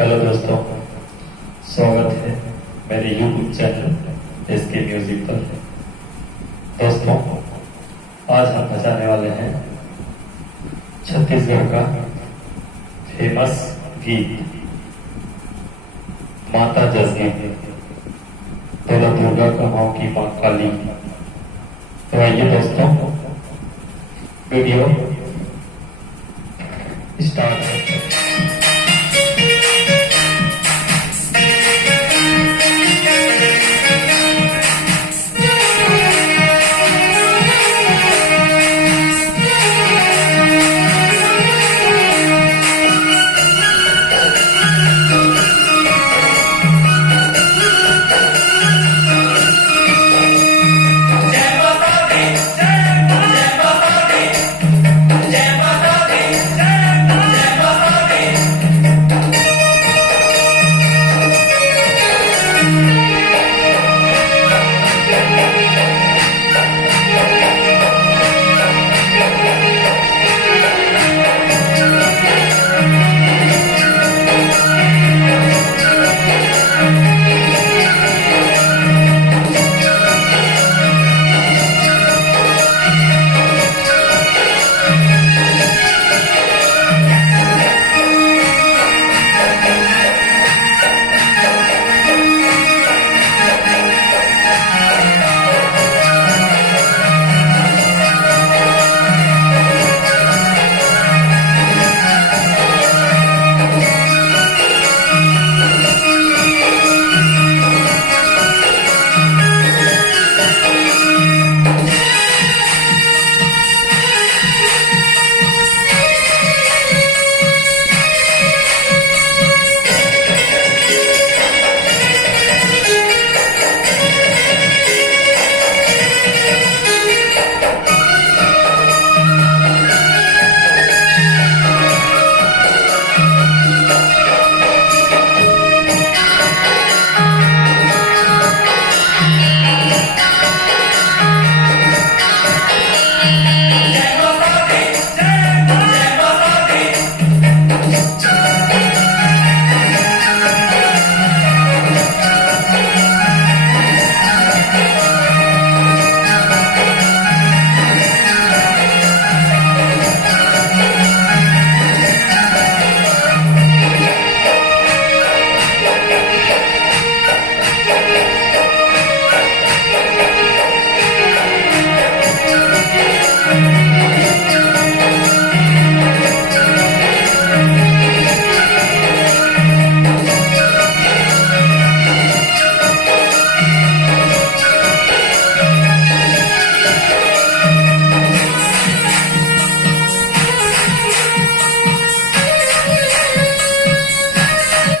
Hello दोस्तों, स्वागत है मेरे YouTube चैनल एसके म्यूजिक पर। दोस्तों, आज हम बजाने वाले हैं छत्तीसगढ़ का फेमस गीत माता जसगी, तोरा दुर्गा कमाओ की माँ काली। तो आइए दोस्तों, वीडियो स्टार्ट है।